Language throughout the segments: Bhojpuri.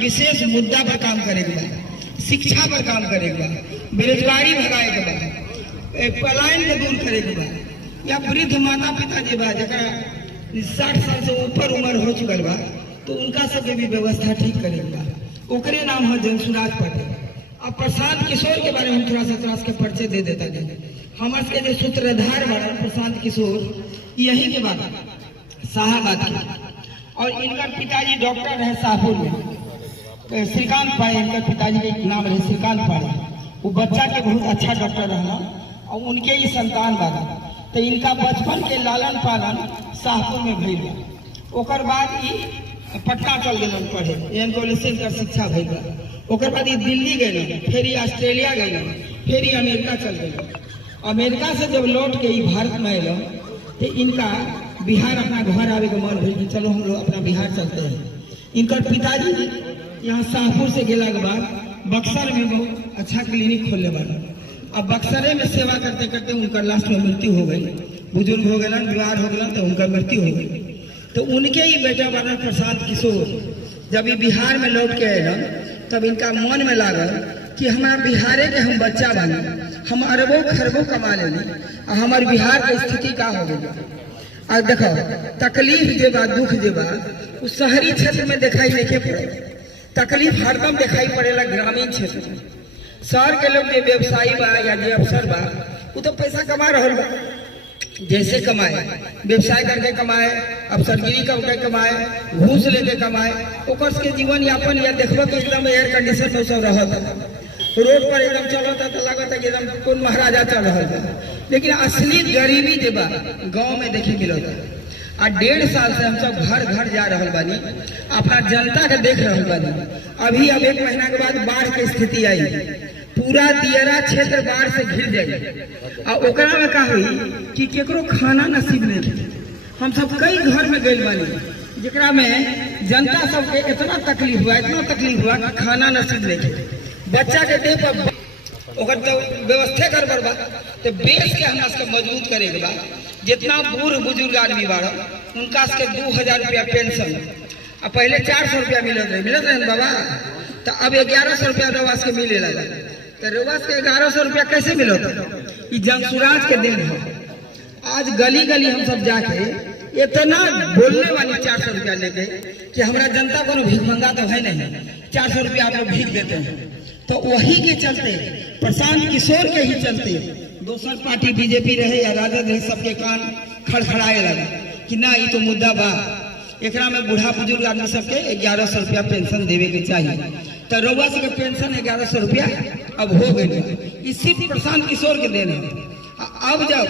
विशेष मुद्दा पर काम करेगा, शिक्षा पर काम करेगा, बेरोजगारी भगाएगा, पलायन के दूर करेगा, या वृद्ध माता पिता जो बा जरा 60 साल से ऊपर उम्र हो चुकल बा तो उनका सबके भी व्यवस्था ठीक करेगा। ओकरे नाम है जनसुराज पटेल। अब प्रशांत किशोर के बारे में थोड़ा सा के परिचय दे देता है। हमारे जो सूत्रधार बड़ा प्रशांत किशोर यही के बाद शाहबाद के, और इनका पिताजी डॉक्टर है शाहपुर में, श्रीकांत पाड़े इनका पिताजी के नाम है श्रीकांत पाड़े। वो बच्चा के बहुत अच्छा डॉक्टर रहना और उनके ही संतान बाबा। तो इनका बचपन के लालन पालन शाहपुर में भइल। ओकर बाद ही पटना चल गए पढ़े, एन कॉलेज से इनका शिक्षा भइल। ओकर बाद ही दिल्ली गए, फिर ही ऑस्ट्रेलिया गए, फिर ही अमेरिका चल गए। अमेरिका से जब लौट के भारत में अल तो इनका बिहार अपना घर आवे के मन भइल कि चलो हम लोग अपना बिहार चलते हैं। इनका पिताजी यहाँ शाहपुर से गेला के बाद बक्सर में बहुत अच्छा क्लिनिक खोलने वाला। अब बक्सरे में सेवा करते करते उनका लास्ट में मृत्यु हो गई। बुजुर्ग हो गए, बीमार हो गए तो उनका मृत्यु हो गई। तो उनके ही बेटा बना प्रशांत किशोर जब ये बिहार में लौट के आए तब इनका मन में लागल कि हमारा बिहारे के हम बच्चा बने, हम अरबों खरबों कमा लेंगे और हमारे बिहार की स्थिति का हो गई। और देखो तकलीफ जे बा, दुख जे बा उस शहरी क्षेत्र में दिखाई नहीं पड़े, तकलीफ हरदम दिखाई पड़ेला ग्रामीण क्षेत्र में। शहर के लोग जो व्यवसायी बा या जो अफसर बा वो तो पैसा कमा रहा बा, जैसे कमाए, व्यवसाय करके कमाए, अफसरगिरी करके कमाए, घूस लेके कमाए, ओकर के जीवन यापन या देखबो कि एकदम एयर कंडीशन में सब रहता, रोड पर एकदम चलता तो लगता कि एकदम कौन महाराजा चल रहा था। लेकिन असली गरीबी जो बा गाँव में देखे मिलता। आ 1.5 साल से हम सब घर घर जा रहा बानी, अपना जनता के देख रहा बानी। अभी अब 1 महीना के बाद बाढ़ की स्थिति आई, पूरा दियरा क्षेत्र बाढ़ से घिर जाए। और ओकरा में का हुई कि केकरो खाना नसीब नहीं। हम सब कई घर में गए बानी जरा में जनता सबके इतना तकलीफ हुआ, इतना तकलीफ हुआ कि खाना नसीब नहीं। बच्चा के देह पर ओकर तो व्यवस्था गड़बड़ बा, तो बेच के हमरा सबके मजबूत करे के बा। जितना बूढ़ बुजुर्ग आदमी बाड़ा उनका से 2000 रुपया पेंशन, अब पहले 400 रुपया मिलत रहे बाबा, तो अब 1100 रुपया रवास के मिले लगा। तो रवास के 1100 रुपया कैसे मिलता? ये जनसुराज के दिन है। आज गली गली हम सब जाके इतना बोलने वाली 400 रुपया लेके कि हमारा जनता को भीख मंगा तो है नहीं, 400 रुपया आप लोग भीख देते हैं। तो वही के चलते प्रशांत किशोर के ही चलते दोसर पार्टी बीजेपी रहे या राजद रहे सबके कान खड़खड़ाए लगा कि ना ये तो मुद्दा बा, एकरा में बूढ़ा बुजुर्ग आदमी सबके 1100 रुपया पेंशन देवे के चाहिए। तो रउआ सबके पेंशन 1100 रुपया अब हो गई। इसी प्रशांत किशोर के देना। अब जब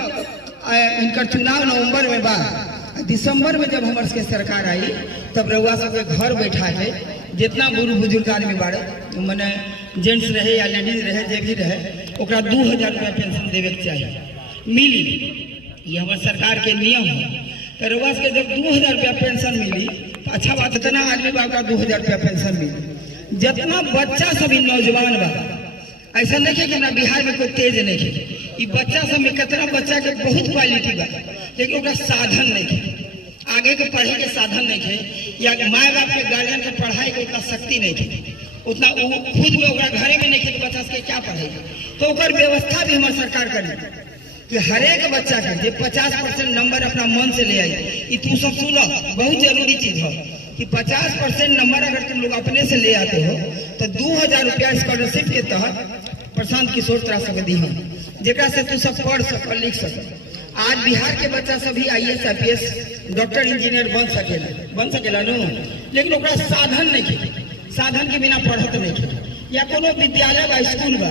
इनका चुनाव नवंबर में बा, दिसंबर में जब हमारे सबके सरकार आई तब रउआ सबके घर बैठा है जितना बूढ़ बुजुर्ग आदमी बाड़े, मैंने जेंट्स रहे या लेडीज रहे जे भी रहे, ओकरा 2000 रुपया पेंशन देवे के चाहिए मिली। ये हमारे सरकार के नियम है। तो रउआ के जब 2000 रुपया पेंशन मिली तो अच्छा बात, इतना आदमी बा 2000 रुपया पेंशन मिली। जितना बच्चा सभी नौजवान बा, ऐसा नहीं कि ना बिहार में कोई तेज नहीं है, ये बच्चा सब में कितना बच्चा के बहुत क्वालिटी बा, लेकिन ओकरा साधन नहीं है, आगे के पढ़े के साधन नहीं है, या माँ बाप के गार्जियन के पढ़ाई के उतना शक्ति नहीं है, उतना वो खुद में ओकरा घरे में नहीं है तो बच्चा के क्या पढ़ेगा। तो ओकर व्यवस्था भी हमारे सरकार करी कि हर एक बच्चा के जो 50% नंबर अपना मन से ले आई। ये तू सब सुनो, बहुत जरूरी चीज है कि 50% नंबर अगर तुम लोग अपने से ले आते हो तो 2000 रुपया स्कॉलरशिप के तहत प्रशांत किशोर तरा सके दी है, जेकरा से तू सब पढ़ सक लिख सक। आज बिहार के बच्चा सभी IAS IPS डॉक्टर इंजीनियर बन सकेला नो, लेकिन ओकरा साधन नहीं है, साधन के बिना पढ़त नहीं है। या कोनो विद्यालय बा, स्कूल बा,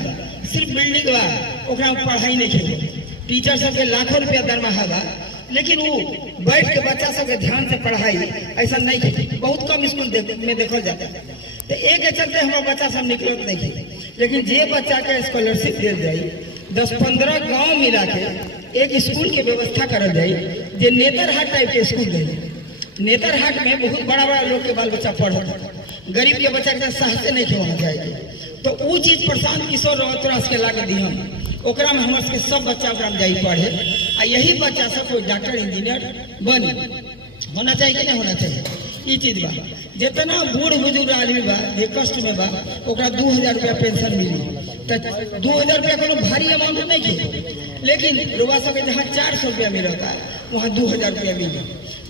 सिर्फ बिल्डिंग बा, ओकरा पढ़ाई नहीं है, टीचर सबके लाखों रुपया दरमाहा बा, लेकिन वो बैठ के बच्चा सबके ध्यान से पढ़ाई ऐसा नहीं है। बहुत कम स्कूल में देखा जाता है। तो एक के चलते हमारा बच्चा सब निकलत नहीं है। लेकिन जे बच्चा के स्कॉलरशिप दिल जाए, 10-15 गाँव मिला के एक स्कूल के व्यवस्था करल जाए, जो नेतरहाट टाइप के स्कूल है। नेतरहाट में बहुत बड़ा बड़ा लोग के बाल बच्चा पढ़त, गरीब के बच्चा के साहस नहीं वहाँ जाएगी। तो वो चीज प्रशांत किशोर तोरा के ला के दी हम, ओकरा में हमारे सब बच्चा ओकरा में जाई पढ़े, आ यही बच्चा सब कोई डॉक्टर इंजीनियर बने होना चाहिए कि नहीं होना चाहिए। ये चीज बा जितना बूढ़ बुजुर्ग आदमी बा जे कष्ट में बा ओकरा 2000 रुपया पेंशन मिली। तो 2000 रुपया कोनो भारी अमाउंट नहीं है, लेकिन रुआ सबके जहाँ 400 रुपया मिलता है वहाँ 2000 रुपया मिले।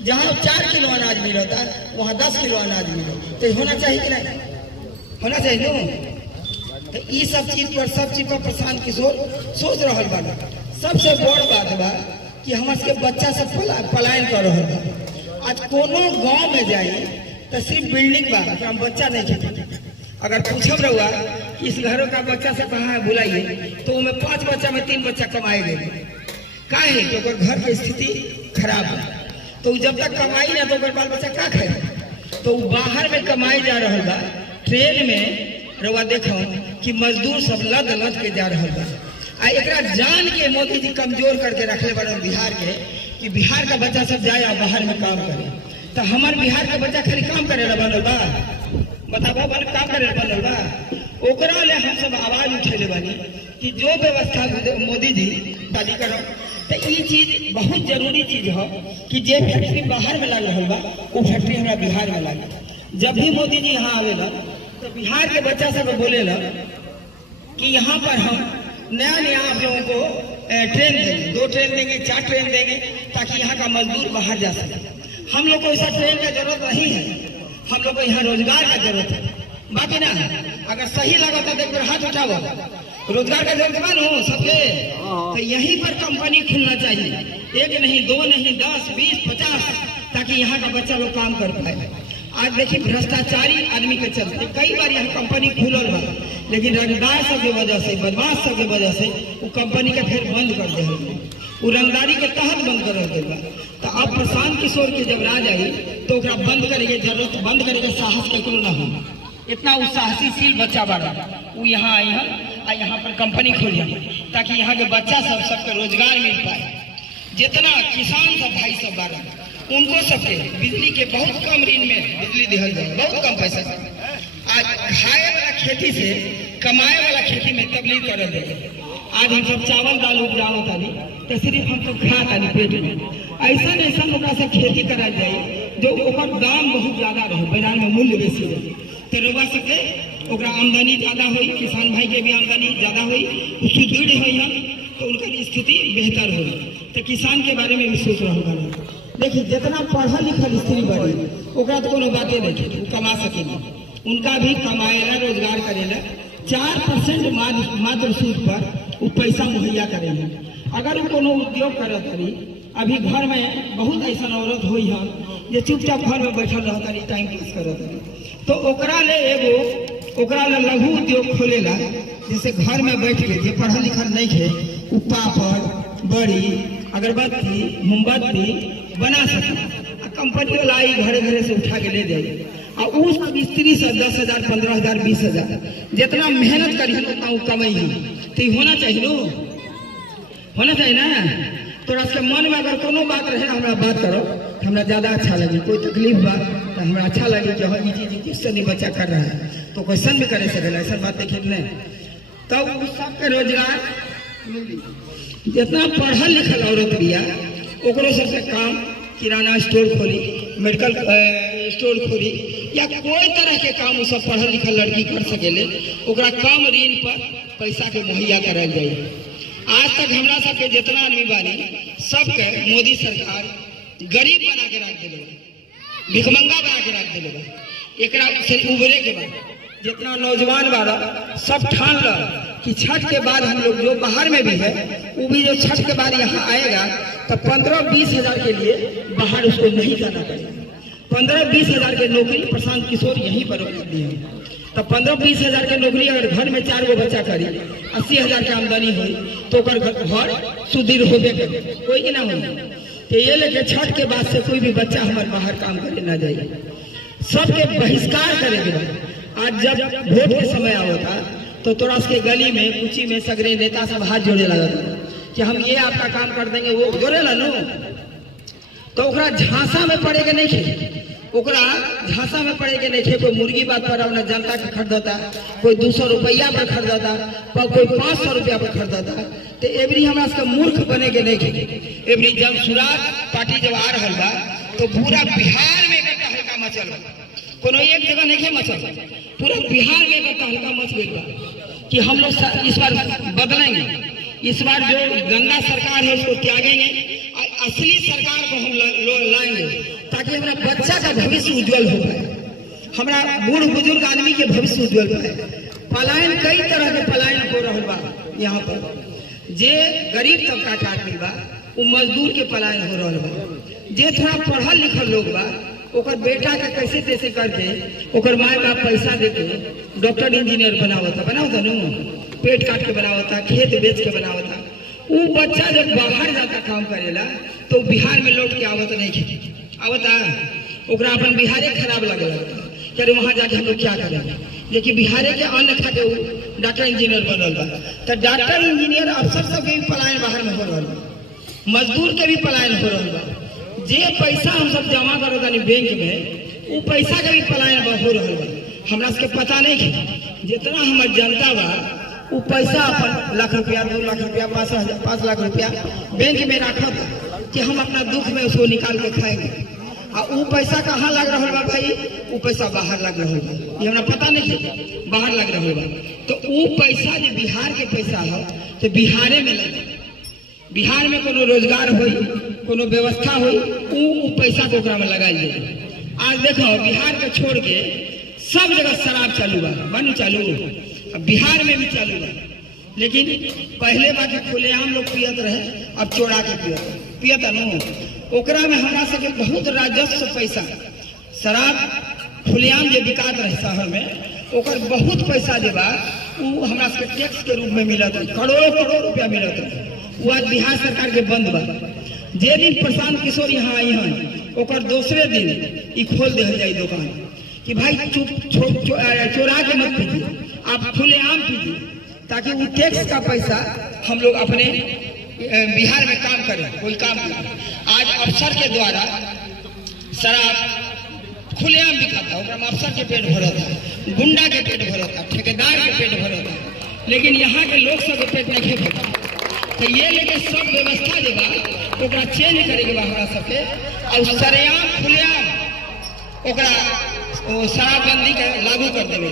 जहाँ 4 किलो अनाज मिलता है वहाँ 10 किलो अनाज मिले। तो होना चाहिए कि नहीं? होना चाहिए नो। तो ये सब चीज पर प्रशांत किशोर सोच रहा बा। सबसे बड़ बात बा कि हमारे बच्चा सब पलायन कर रहा बा। आज कोनो गांव में जाए तो सिर्फ बिल्डिंग बा, बच्चा नहीं खेते। अगर पूछब रहुआ कि इस घरों का बच्चा से कहाँ है बुलाइए, तो उनमें 5 बच्चा में 3 बच्चा कमाए गए। का है कि घर की स्थिति खराब है, तो जब तक कमाई ना तो बाल बच्चा का खाए। तो बाहर में कमाई जा रहा बा। ट्रेन में रहुआ देखो कि मजदूर सब लद लद के जा रहा बा। एकरा जान के मोदी जी कमजोर करके रखले बड़े बिहार के, कि बिहार का बच्चा सब जाए बाहर में काम करे। तो हमारे बिहार का बच्चा खाली काम करे बनल बा, बताबो बल काम करे बनल बा। ओकरा ले हम सब आवाज उठेले बानी कि जो व्यवस्था मोदी जी डाली करो। तो ये चीज बहुत जरूरी चीज है कि जे फैक्ट्री बाहर में लग रहा बा वो फैक्ट्री हमारा बिहार में लगे। जब भी मोदी जी यहाँ आवेला तो बिहार के बच्चा सब बोलेला कि यहाँ पर हम नया आप लोगों को ट्रेन देंगे, 2 ट्रेन देंगे, 4 ट्रेन देंगे, ताकि यहाँ का मजदूर बाहर जा सके। हम लोग को ऐसा ट्रेन का जरूरत नहीं है, हम लोग को यहाँ रोजगार का जरूरत है। बाकी ना अगर सही लगा तो देख कर हाथ उठाओ, रोजगार का जरूरत हो सबके। तो यहीं पर कंपनी खुलना चाहिए, 1 नहीं 2 नहीं 10 20 50, ताकि यहाँ का बच्चा लोग काम कर पाए। आज देखिए भ्रष्टाचारी आदमी के चलते कई बार यहाँ कंपनी खुलल बा, लेकिन रंगदार सब के वजह से, बदमाश सब के वजह से वो कंपनी के फिर बंद कर दे, वो रंगदारी के तहत बंद कर देगा। तो अब प्रशांत किशोर के जब राज आई तो ओकरा बंद करेंगे, जरूरत बंद करेंगे, साहस ककरो ना हो। इतना उत्साहशील बच्चा बाड़ा वो यहाँ आई है और यहाँ पर कंपनी खोली ताकि यहाँ के बच्चा सब सबके रोजगार मिल पाए। जितना किसान सब भाई सब बाड़ा उनको सबके बिजली के बहुत कम ऋण में बिजली दिहल जाए, बहुत कम पैसा से। आज खाए वाला खेती से कमाए वाला खेती में तब्दील कर दे। आज हम सब चावल दाल उपजाओ तानी तो सिर्फ हम सब खा तानी पेट में। ऐसा लोग से खेती करा जाए जो ओकर दाम बहुत ज्यादा रहे, बाजार में मूल्य बेसी रहे, तो लोग सके ओकरा आमदनी ज्यादा हुई, किसान भाई के भी आमदनी ज्यादा हुई, सुदृढ़ हुई, तो उनका स्थिति बेहतर हुई। तो किसान के बारे में भी सोच रहा हूँ। देखिए जितना पढ़ल लिखल स्त्री बढ़ी ओकरा तो कोनो बातें नहीं, वो कमा सकेगी, उनका भी कमाएला रोजगार करेला। 4% मात्र सूद पर वो पैसा मुहैया करेला। अगर वो कोनो उद्योग करत रही, अभी घर में बहुत ऐसा औरत हुई है जो चुपचाप घर में बैठल रहता रही, टाइम पास करत रही, तो ओकरा ले लघु उद्योग खोलेला। जैसे घर में बैठ के जो पढ़ल लिखल नहीं है वो पापड़ बड़ी अगरबत्ती मोमबत्ती बना सके। कंपनी वाला आई घरे घरे से उठा के ले जाए और उस स्त्री से 10,000 15,000 20,000 जितना मेहनत करी उतना कमाई है। तो होना चाहिए नो, होना चाहिए ना। तो उसके मन में अगर कोनो बात रहे हमारा बात करो, हमारा ज्यादा अच्छा लगे। कोई तकलीफ बात तो हमारा अच्छा लगे कि हाँ ये चीज क्वेश्चन नहीं बच्चा कर रहा है तो क्वेश्चन भी करे सके, ऐसा बात देखिए नहीं। तब उस सबके रोजगार जितना पढ़ल लिखल औरत बिया ओकरो सबसे काम किराना स्टोर खोली, मेडिकल स्टोर खोली, या कोई तरह के काम वो सब पढ़ल लिखल लड़की कर सकेले, ओकरा कम ऋण पर पैसा के मुहैया कराल जाए। आज तक हमरा सबके जितना आदमी बानी सबके मोदी सरकार गरीब बना के रख दिले, भिखमंगा बना के रख दिले। एकरा से उबरे के बाद जितना नौजवान बारा सब ठान लो कि छठ के बाद हम लोग जो बाहर में भी है वो भी जो छठ के बाद यहाँ आएगा तो 15-20 हजार के लिए बाहर उसको नहीं जाना पड़ेगा। 15-20 हजार के नौकरी प्रशांत किशोर यहीं पर दिए। तो 15-20 हजार के नौकरी अगर घर में 4 गो बच्चा करी 80 हजार की आमदनी हुई तो घर सुदृढ़ होबे करे, कोई की ना हो। तो ये लेके छठ के बाद से कोई भी बच्चा हमारे बाहर काम करे ना जाए, सबके बहिष्कार करेगा। आज जब वोट के समय आवता तो तोरा के गली में कुची में सगरे नेता सब हाथ जोड़े लगा कि हम ये आपका काम कर देंगे, वो जोड़े ला नो। तो ओकरा झांसा में पड़े के नहीं थे, ओकरा झांसा में पड़े के नहीं थे। कोई मुर्गी बात पर अपना जनता के खरीदता, कोई 200 रुपया पर खरीदता, कोई 500 रुपया पर खरीदता। तो एवरी हमारा मूर्ख बने के नहीं थे। एवरी जब सुराग पार्टी जब आ रहा बा तो पूरा बिहार में हल्का मचल कोनो एक जगह नहीं मचल, पूरा बिहार में एक तहलका मच गई बा कि हम लोग इस बार बदलेंगे, इस बार जो गंदा सरकार है उसको त्यागेंगे और असली सरकार को हम लाएंगे ताकि हमारा बच्चा का भविष्य उज्जवल हो पाए, हमारा बूढ़ बुजुर्ग आदमी के भविष्य उज्जवल पाए। पलायन कई तरह के पलायन हो रहा बा यहाँ पर। जे गरीब तबका के आदमी बा वो मजदूर के पलायन हो रहा बा, जे थोड़ा पढ़ल लिखल लोग बा ओकर बेटा के कैसे तैसे करके ओकर माए बाप पैसा देके डॉक्टर इंजीनियर बनावता नु, पेट काट के बनावता, खेत बेच के बनावता। वो बच्चा जब बाहर जाता काम करेला तो बिहार में लौट के आवत नहीं आवता, ओकरा अपन बिहारे खराब लगल कि वहां जाके हम लोग क्या करेंगे। लेकिन बिहारे के अन्न खा के डॉक्टर इंजीनियर बनल बा, तो डॉक्टर इंजीनियर अफसर सब के भी पलायन बाहर में हो रहा बा, मजदूर के भी पलायन हो रहा बा। जे पैसा हम सब जमा करो तानी बैंक में वो पैसा के भी पलायन हो रहा बा। हमरा सबके पता नहीं है जितना हमार जनता बा वो पैसा अपन लाख रुपया, 2 लाख रुपया, 5 लाख रुपया बैंक में रखा था कि हम अपना दुख में उसको निकाल के खाएंगे। और वो पैसा कहाँ लग रहा बा भाई? वो पैसा बाहर लग रहा बा, ये हमरा पता नहीं है, बाहर लग रहा बा। तो वो पैसा जो बिहार के पैसा है तो बिहारे में लगे, बिहार में कोनो रोजगार हो, कोनो व्यवस्था हो, वो पैसा को ओकरा में लगाई जाए। आज देखो बिहार के छोड़ के सब जगह शराब चालू बा, बंद चालू, अब बिहार में भी चालू बा। लेकिन पहले बाकी खुलेआम लोग पियत रहे, अब चोरा के पियत नु, ओकरा में हमरा सबके बहुत राजस्व पैसा, शराब खुलेआम जो बिकात रहे शहर में ओकर बहुत पैसा जो बा वो हमरा सबके टैक्स के रूप में मिलत है, करोड़ों रुपया मिलत है। वो आज बिहार सरकार के बंद बा। जे दिन प्रशांत किशोर यहाँ आई हैं ओकर दूसरे दिन ई खोल दे जाए दुकान कि भाई चोरा के मत पीजिए, आप खुलेआम पीजिए, ताकि वो टैक्स का पैसा हम लोग अपने बिहार में काम करें, कोई काम करें। आज अफसर के द्वारा शराब खुलेआम बिकाता, अफसर के पेट भरता, गुंडा के पेट भरता, ठेकेदार के पेट भरता, लेकिन यहाँ के लोग सब के पेट नहीं भरता। तो ये लेके सब व्यवस्था जो बा ओकरा चेंज करेके बा हमरा सबके, और सरेआम खुलेआम ओकरा शराबबंदी के लागू कर देवे।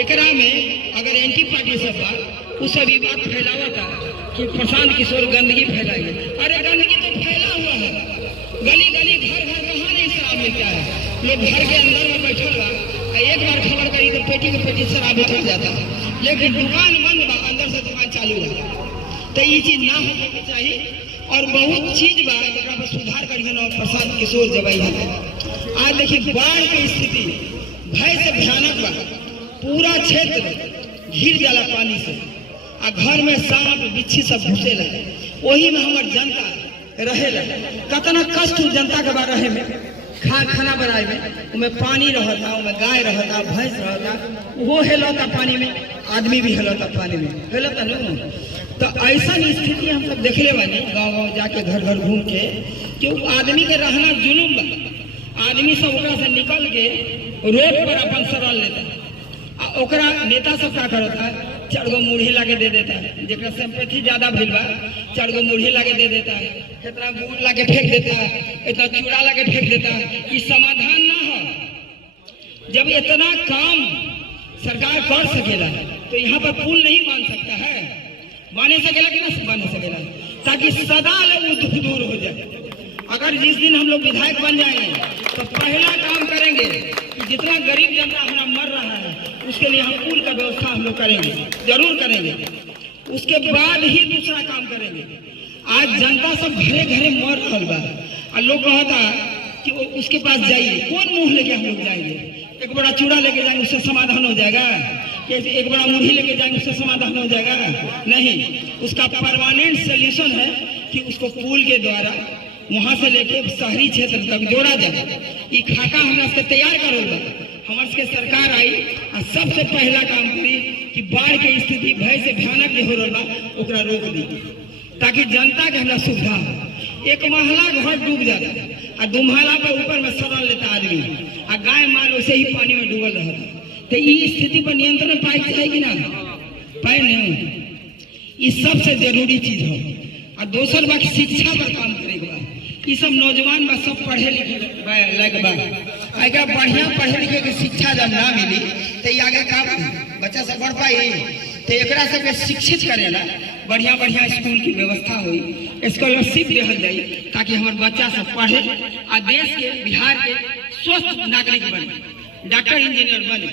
एकरा में अगर एंटी पार्टी सब बा उ सब ये बात फैलावता कि प्रशांत किशोर गंदगी फैलाएंगे। अरे गंदगी तो फैला हुआ है, गली गली घर घर कहाँ नहीं शराब मिलता है, लोग घर के अंदर में बैठल बा, एक बार खबर करी तो पेटी को पेटी शराब उतर जाता है, लेकिन दुकान बंद बा, अंदर से दुकान चालू है। तो ये चीज ना होने के चाहिए और बहुत चीज बा पर सुधार करिए और प्रशांत किशोर जब आई। आज देखिए बाढ़ की स्थिति भय से भयानक बा, पूरा क्षेत्र घिर जाला पानी से, आ घर में सांप बिच्छी सब घुसेला, वही में हमार जनता रहेला। कितना कष्ट जनता के बारे रहे में, खाना बनाए में, उनमें पानी रहता, उनमें गाय रहता, भैंस रहता, वो हेलता पानी में, आदमी भी हेलता पानी में, हेलता न। तो ऐसा स्थिति हम सब देखले बानी गाँव गाँव जाके घर घर घूम के कि आदमी के रहना जुलूम बा। आदमी सब ओकरा से निकल के रोड पर अपन सरल लेता, ओकरा नेता सब क्या करता, 4 गो मुढ़ी लाके दे देता है, जेकरा सिंपैथी ज्यादा भइल बा 4 गो मुढ़ी लाके दे देता है, कितना गुड़ लाके फेंक देता है, इतना चूड़ा लाके फेंक देता है। ये समाधान ना हो। जब इतना काम सरकार कर सकेला तो यहाँ पर पुल नहीं बन सकता है, बने सकेला कि ना बने सकेला, ताकि सदा वो दुख दूर हो जाए। अगर जिस दिन हम लोग विधायक बन जाएंगे तो पहला काम करेंगे कि जितना गरीब जनता हमारा मर रहा है उसके लिए हम पुल का व्यवस्था हम लोग करेंगे, जरूर करेंगे। उसके बाद ही दूसरा काम करेंगे। आज जनता सब घरे घरे मर रहा बा और लोग कहता कि उसके पास जाइए, कौन मुंह लेके हम लोग जाएंगे? एक बड़ा चूड़ा लेके जाएंगे उससे समाधान हो जाएगा? एक बड़ा मुढ़ी लेके जाएंगे उससे समाधान हो जाएगा? नहीं, उसका परमानेंट सोल्यूशन है कि उसको पुल के द्वारा वहां से लेके शहरी क्षेत्र तक जोड़ा जाए। ये खाका हमरा से तैयार करोगा, हमारे के सरकार आई और सबसे पहला काम करी कि बाढ़ के स्थिति भय से भयानक जो हो रहा ओकरा रोक दी, ताकि जनता के हमरा सुविधा हो। एक महला घर डूब जाता और 2 महला पर ऊपर में सरल लेता आदमी और गाय माल वैसे ही पानी में डूबल रहता। तो ये स्थिति पर नियंत्रण पाए जाएगी ना, पाए नहीं। ये सबसे जरूरी चीज हो। और दूसर बात शिक्षा पर काम करेगा। ये सब नौजवान बा सब पढ़े लिखे लायक बा, अगर बढ़िया पढ़े लिखे के शिक्षा जब ना मिली तो ये आगे का बच्चा सब बढ़ पाई। तो एक सबके शिक्षित करेला बढ़िया बढ़िया स्कूल की व्यवस्था हुई, स्कॉलरशिप दिहल जाई ताकि हमारे बच्चा सब पढ़े और देश के बिहार के स्वस्थ नागरिक बने, डॉक्टर इंजीनियर बने।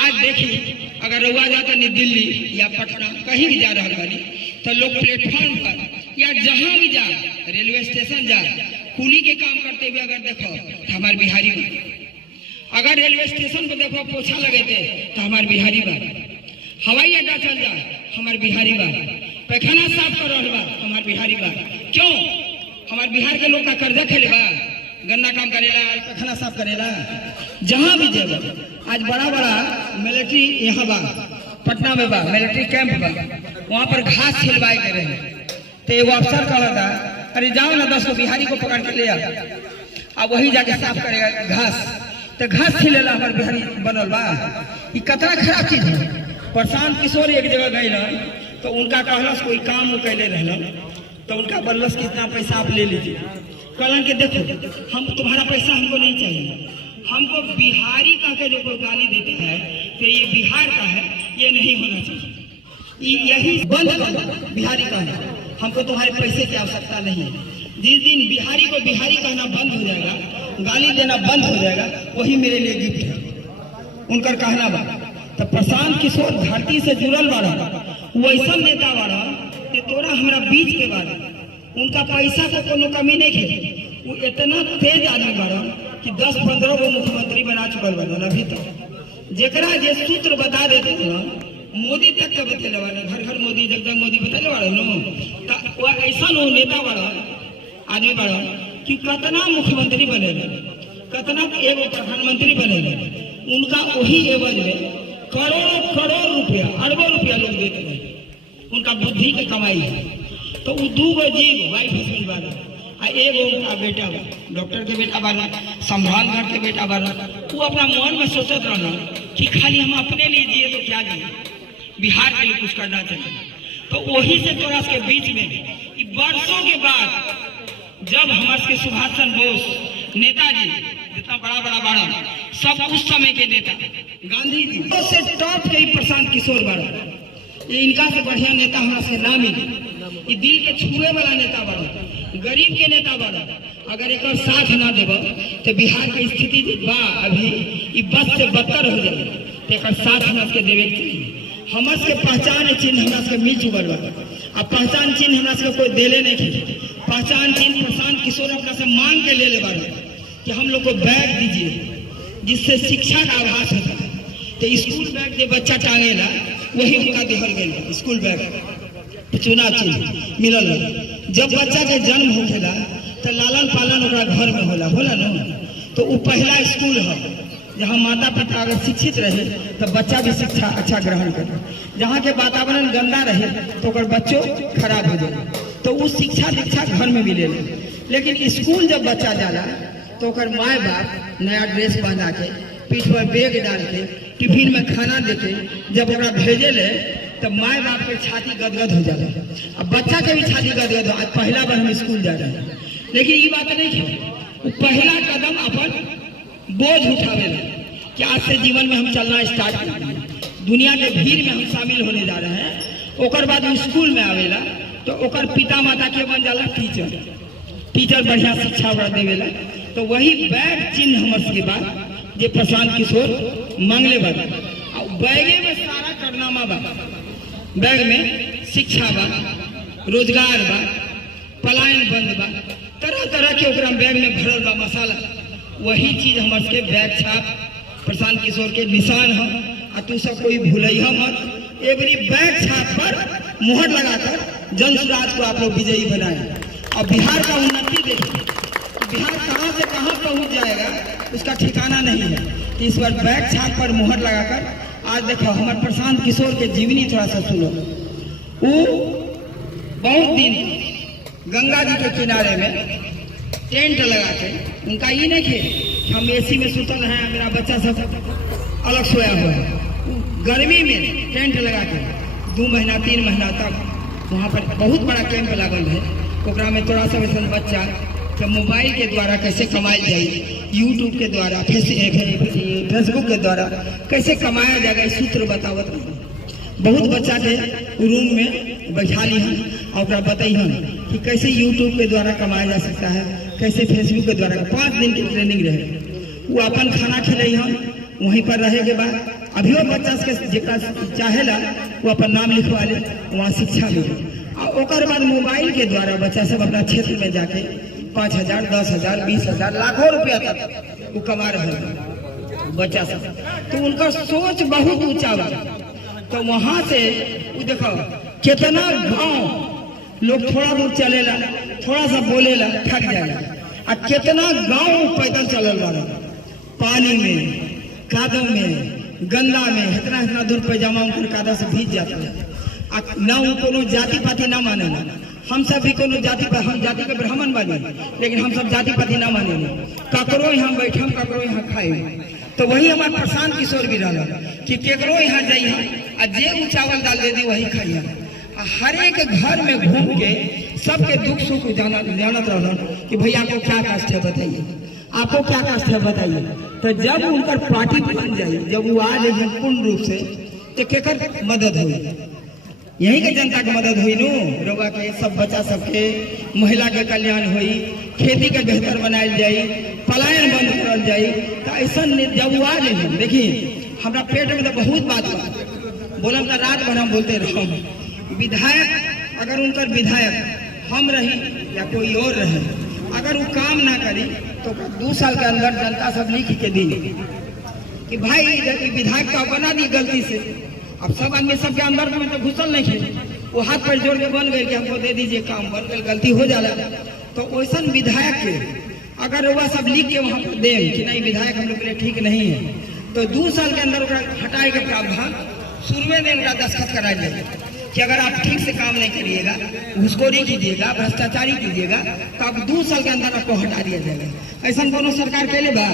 आज देखिए अगर रउआ जाता नहीं दिल्ली या पटना कहीं भी जा रहा बनी तो लोग प्लेटफॉर्म पर या जहाँ भी जा, रेलवे स्टेशन जा, कुली के काम करते हुए अगर देखो तो हमारे बिहारी बा। अगर रेलवे स्टेशन पर देखो पोछा लगे थे तो हमारे बिहारी बा। हवाई अड्डा चल जा हमारे बिहारी बा। पैखाना साफ कर रहा बा हमारे बिहारी बा। क्यों? हमारे बिहार के लोग का कर्जा खेले बा, गंदा काम करेला, पैखाना साफ करेला। जहाँ भी जेब आज बड़ा बड़ा मिलिट्री यहाँ बा, पटना में बा मिलिट्री कैंप बा, वहाँ पर घास छिलवाए के रहे। तो एगो अफसर कहा था अरे जाओ ना 10 बिहारी को पकड़ के ले आओ, अब वही जाके साफ करेगा घास। तो घास छिलेला हमारे बिहारी बनल बा। ये कितना खराब चीज है। प्रशांत किशोर एक जगह गए तो उनका कहलस कोई काम कैले रहलन तो उनका बोलस कि इतना पैसा आप ले लीजिए। कहलन कि देखो हम तुम्हारा पैसा हमको नहीं चाहिए, हमको बिहारी कह के जो कोई गाली देते हैं तो ये बिहार का है, ये नहीं होना चाहिए, यही बंद कर बिहारी कहना, हमको तुम्हारे पैसे की आवश्यकता नहीं है। जिस दिन बिहारी को बिहारी कहना बंद हो जाएगा, गाली देना बंद हो जाएगा, वही मेरे लिए गिफ्ट है। उनका कहना बा तो प्रशांत किशोर धरती से जुड़ल बाड़ा, वैसा नेता बाड़ा कि तोरा हमारा बीच के बाड़ा, उनका पैसा को कोनो कमी नहीं है। वो इतना तेज आदमी बाड़ा कि 10-15 को मुख्यमंत्री बना चुकल बना अभी तक। जेकरा जे सूत्र बता देते ना मोदी तक के बतेले वाले, घर घर मोदी, जगदग मोदी बतेले वाले नो। ऐसा नो नेता बाड़ा आदमी बाड़ा कि कितना मुख्यमंत्री बने, कितना एगो प्रधानमंत्री बने, उनका वही एवज में करोड़ों करोड़ रुपया, अरबों रुपया लोग देते हैं। उनका बुद्धि की कमाई है। तो वो 2 जीव वाइफ हस्बैंड वाला, एगो उनका बेटा डॉक्टर के बेटा वाला, संभालगढ़ के बेटा वाला, वो अपना मन में सोचत रहना कि खाली हम अपने लिए जिए तो क्या जिए, बिहार के लिए कुछ करना चाहिए। तो वही से तोरा के बीच में वर्षों के बाद जब हमारे सुभाष चंद्र बोस नेताजी जितना बड़ा बड़ा बड़ा सब उस समय के नेता, गांधी जी से टॉप के प्रशांत किशोर बड़ा, ये इनका से बढ़िया नेता हमारा से ना मिले। ये दिल के छुए वाला नेता बड़ा, गरीब के नेता बड़ा। अगर एक साथ ना देव तो बिहार की स्थिति बा अभी ये बस से बदतर हो जाए। तो एक साथ हमारे के देवे चाहिए। हमारे के पहचान चिन्ह हमारे के मिल चुकल बा। अब पहचान चिन्ह हमारे से कोई देले नहीं थे। पहचान चिन्ह प्रशांत किशोर अपना से मांग के ले बारे कि हम लोग को बैग दीजिए जिससे शिक्षा का आभास होता है। तो स्कूल बैग जो बच्चा टांगेला वही उनका दिहल गया स्कूल बैग चुना चिन्ह मिलल। जब बच्चा के जन्म होखेला तो लालन पालन ओकरा घर में होला ना। तो वो पहला स्कूल है जहाँ माता पिता अगर शिक्षित रहे तो बच्चा भी शिक्षा अच्छा ग्रहण करे। जहाँ के वातावरण गंदा रहे तो बच्चों खराब हो जाए। तो वो शिक्षा दीक्षा घर में मिले। लेकिन स्कूल जब बच्चा जाला तो माए बाप नया ड्रेस पहना के, पीठ पर बैग डाल के, टिफिन में खाना देके जब ओकरा भेजे ले तब माए बाप के छाती गदगद हो जाए। अब बच्चा के भी छाती गदगद हो। आज पहला बार हम स्कूल जा रहे हैं, लेकिन ये बात नहीं है। पहला कदम अपन बोझ उठावेला कि आज से जीवन में हम चलना स्टार्ट कर, दुनिया के भीड़ में हम शामिल होने जा रहे हैं। ओकर बाद स्कूल में आवेला तो ओकर पिता माता के बन जाला टीचर बढ़िया शिक्षा ओकरा देवेला। तो वही बैग चिन्ह हमारे के बाद जे प्रशांत किशोर मांगले बा। बैगे में सारा कारनामा बा। बैग में शिक्षा बा, रोजगार बा, पलायन बंद बा, तरह तरह के ओकरा बैग में भरल बा मसाला। वही चीज हमारे के बैग छाप प्रशांत किशोर के निशान है। और तू सब कोई भूलैया मत। एवरी बैग छाप पर मुहर लगाकर जन स्वराज को आप लोग विजयी बनाए। और बिहार का उन्नति देखिए, बिहार कहाँ से कहाँ पहुँच जाएगा उसका ठिकाना नहीं है। तो इस बार बैग छाप पर मुहर लगाकर आज देखो हमारे प्रशांत किशोर के जीवनी थोड़ा सा सुनो। वो बहुत दिन गंगा जी के किनारे में टेंट लगा के, उनका ये नहीं थे हम एसी में सुतल हैं, मेरा बच्चा सब अलग सोया हुआ है। गर्मी में टेंट लगा के 2 महीना 3 महीना तक वहाँ पर बहुत बड़ा कैंप लागल है। ओकरा में थोड़ा सा वैसा बच्चा कि मोबाइल के द्वारा कैसे कमाई जाए, यूट्यूब के द्वारा, फेसबुक के द्वारा कैसे कमाया जाएगा, इस सूत्र बतावत बहुत बच्चा के रूम में बैठा ली हन और बताई हन कि कैसे यूट्यूब के द्वारा कमाया जा सकता है, कैसे फेसबुक के द्वारा। 5 दिन की ट्रेनिंग रहे, वो अपन खाना खिलाई हन, वहीं पर रहे के बाद अभी वो बच्चा के जेका चाहेला वो अपन नाम लिखवा ले, वहाँ शिक्षा मिले। और ओकर बाद मोबाइल के द्वारा बच्चा सब अपना क्षेत्र में जाके 5,000, 10,000, 20,000, लाखों रुपया तक वो कमा रहे बच्चा सब। तो उनका सोच बहुत ऊंचा बा। तो वहां से वो देखो कितना गांव लोग थोड़ा दूर चलेला, थोड़ा सा बोलेला, थक जाएगा, और कितना गांव पैदल चलल वाला, पानी में, कादव में, गंदा में, इतना दूर पैजामा उनकर कादा से भीज जाता है। ना वो कोनो जाति पाति ना माने, हम सब भी कोनो जाति पर, हम जाति के ब्राह्मण बने, लेकिन हम सब जाति पाति ना माने, ककरो यहाँ बैठम, ककरो यहाँ खाए। तो वही हमारे प्रशांत किशोर भी रहा कि केकरो यहाँ जाइए आ जे उ चावल डाल दे दी वही खाइए। हर एक घर में घूम के सबके दुख सुख जानत रहना कि भैया आपको क्या कष्ट है बताइए, आपको क्या कष्ट है बताइए। तो जब उनकर पार्टी बन जाए, जब वो आ जाए पूर्ण रूप से, तो केकर मदद हुई, यही के जनता के मदद हुई नो, रउआ के सब बच्चा सबके, महिला के कल्याण हुई, खेती के बेहतर बनायल जाये, पलायन बंद करल जाये। तो ऐसा जब वो आ जाए, देखिए हमारा पेट में तो बहुत बात बा, बोलम का रात भर हम बोलते रहो। विधायक अगर उनकर विधायक हम रही या कोई और रहे, अगर वो काम ना करी तो 2 साल के अंदर जनता सब लिख के दी कि भाई विधायक का बना दी गलती से। अब सब आदमी सबके अंदर में तो घुसल नहीं थे, वो हाथ पर जोड़ के बन गए कि हमको दे दीजिए काम, बन गए, गलती हो जाला। तो वैसा विधायक के अगर वह सब लिख के वहाँ पर दे कि नहीं विधायक हम लोग के लिए ठीक नहीं है, तो 2 साल के अंदर हटाए के प्रावधान शुरू में उनका दस्तखत कराया जाए कि अगर आप ठीक से काम नहीं करिएगा, घुसखोरी कीजिएगा, भ्रष्टाचारी कीजिएगा, तो आप 2 साल के अंदर आपको हटा दिया जाएगा। ऐसा कोनो सरकार के लिए बा,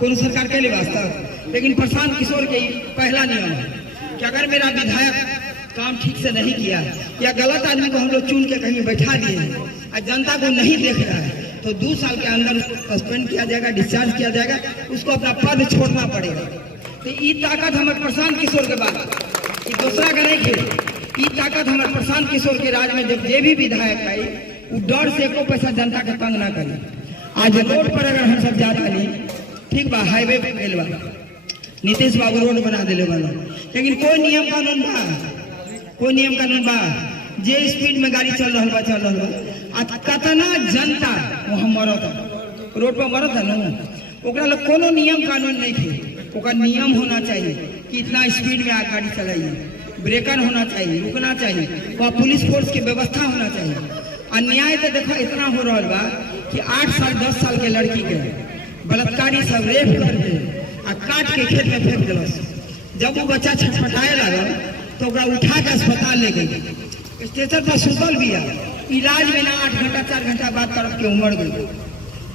कोनो सरकार के लिए वास्तव। लेकिन प्रशांत किशोर के पहला नियम है कि अगर मेरा विधायक काम ठीक से नहीं किया या गलत आदमी को हम लोग चुन के कहीं बैठा दिए हैं और जनता को नहीं देख रहा है, तो 2 साल के अंदर उसको सस्पेंड किया जाएगा, डिस्चार्ज किया जाएगा, उसको अपना पद छोड़ना पड़ेगा। तो ये ताकत हमारे प्रशांत किशोर के बाद दूसरा का नहीं खेल, ये ताकत हमारे प्रशांत किशोर के राज में जब ये भी विधायक आई, वो डर से एको पैसा जनता के तंग ना करे। आज रोड पर अगर हम सब जाता नहीं, ठीक बा, हाईवे पे गए बा, नीतीश बाबू रोड बना दिले वाला, लेकिन कोई नियम कानून बा, कोई नियम कानून बा, जे स्पीड में गाड़ी चल रहा बा, चल रहा बा, कतना जनता वहाँ मरता, रोड पर मरता न, ओकरा लोग कोनो नियम कानून नहीं थे। ओका नियम होना चाहिए कि इतना स्पीड में आप गाड़ी चलाइए, ब्रेकर होना चाहिए, रुकना चाहिए, वहाँ पुलिस फोर्स की व्यवस्था होना चाहिए। अन्याय तो देखो इतना हो रहा बा कि 8 साल 10 साल के लड़की के बलात्कारी सब रेप करके आ काट के खेत में फेंक दिलस। जब वो बच्चा छटपटाए लगा तो उठा के अस्पताल ले गई, स्टेशन पर सुतल भी इलाज में ना 8 घंटा 4 घंटा बाद तड़प के उमड़ गई।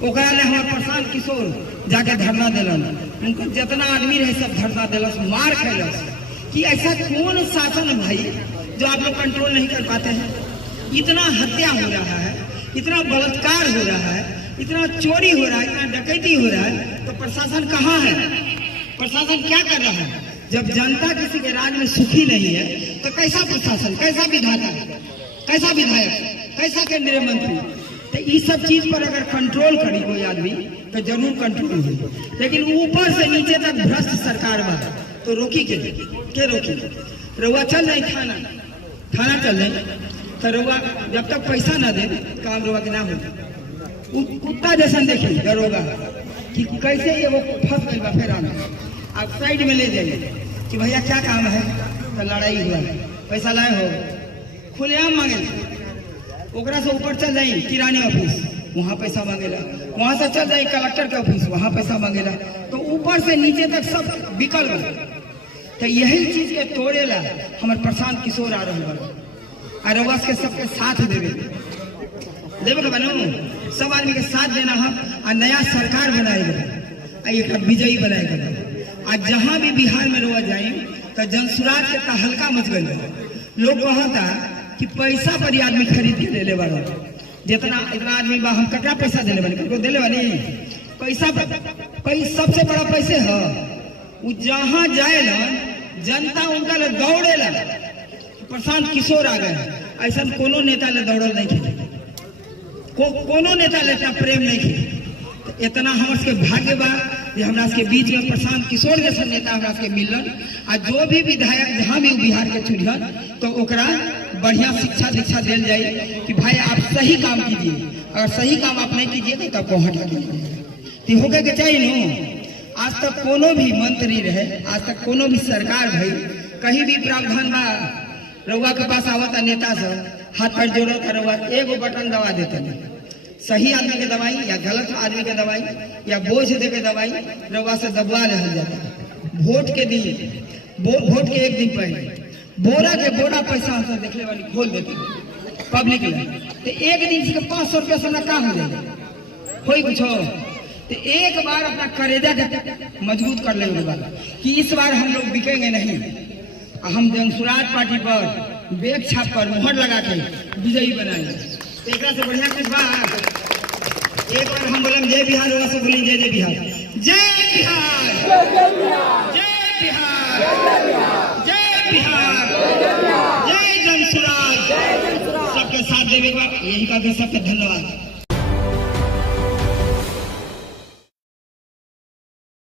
ओकरा ले हमारे प्रशांत किशोर जाके धरना दिलन, उनको जितना आदमी रहे सब धरना दिलस, मार खेलस कि ऐसा कौन शासन है भाई जो आप लोग कंट्रोल नहीं कर पाते हैं। इतना हत्या हो रहा है, इतना बलात्कार हो रहा है, इतना चोरी हो रहा है, इतना डकैती हो रहा है, तो प्रशासन कहाँ है? प्रशासन क्या कर रहा है? जब जनता किसी के राज में सुखी नहीं है तो कैसा प्रशासन, कैसा विधाता, कैसा विधायक, कैसा केंद्रीय मंत्री? तो इस सब चीज पर अगर कंट्रोल करी कोई आदमी तो जरूर कंट्रोल हो, लेकिन ऊपर से नीचे तक भ्रष्ट सरकार बा तो रोकी के रोकी? रउआ चल जाए थाना चल जाए, तो रउआ जब तक पैसा ना दे काम रउआ के ना हो। कुत्ता जैसा देखिए दरोगा कि कैसे ये वो फंस गई बा, फिर आप साइड में ले जाइए कि भैया क्या काम है, तो लड़ाई हुआ, पैसा लाए हो, खुलेआम मांगे। ओकरा से ऊपर चल जाए किराने ऑफिस, वहाँ पैसा मांगेला, वहाँ से चल जाए कलेक्टर के ऑफिस, वहाँ पैसा मांगेला। तो ऊपर से नीचे तक सब बिकल बा। तो यही चीज के तोड़ेला हमारे प्रशांत किशोर आ रहे और रउआ के सबके साथ देवे के बनो, सब आदमी के साथ देना है और नया सरकार बनाएगा, एक विजयी बनाएगा। आज जहाँ भी बिहार में रउआ जाए तो जनसुराज के तहलका मच गई। लोग कहता कि पैसा पर आदमी खरीद के ले ले वाला, जितना इतना आदमी बा हम कतना पैसा दिले बनी कको दिले बनी पैसा सबसे बड़ा पैसे है वो जहाँ जाएला जनता उनका ले दौड़ेला। प्रशांत किशोर आ गए ऐसा कोनो नेता ले दौड़ल नहीं थे कोनो नेता ले इतना प्रेम नहीं थे। इतना हमारे के भाग्य बा जे हमरा के बीच में प्रशांत किशोर जैसा नेता हमरा के मिलन आ जो भी विधायक जहाँ भी बिहार के चुनियन तो ओकरा बढ़िया शिक्षा दीक्षा दिल जाए कि भाई आप सही काम कीजिए, अगर सही काम आप नहीं कीजिए तो आपको हटा कीजिए होके के चाहिए नो। आज तक कोनो भी मंत्री रहे, आज तक कोनो भी सरकार भाई कहीं भी प्रावधान बा रउआ के पास आवता नेता से हाथ पैर जोड़ता रउआ एगो बटन दबा देते नहीं, सही आदमी के दवाई या गलत आदमी के दवाई या बोझ दे के दवाई रउआ से दबवा ले जाता। वोट के दिन वोट के एक दिन पहले बोरा के बोरा पैसा हमसे देखने वाली खोल देते पब्लिक में तो एक दिन से 500 रुपया से का हो जाए कोई कुछ हो तो एक बार अपना करेजा के मजबूत कर लेंगे कि इस बार हम लोग बिकेंगे नहीं। हम जनसुराज पार्टी पर बैग छाप पर मोहर लगा के विजयी बनाएंगे। एक से बढ़िया कुछ बात एक बार हम बोले जय बिहार वैसे बोली जय जय बिहार जय बिहार जय बिहार जय बिहार जय जनसुराज सबके साथ देवे यही का सबके धन्यवाद।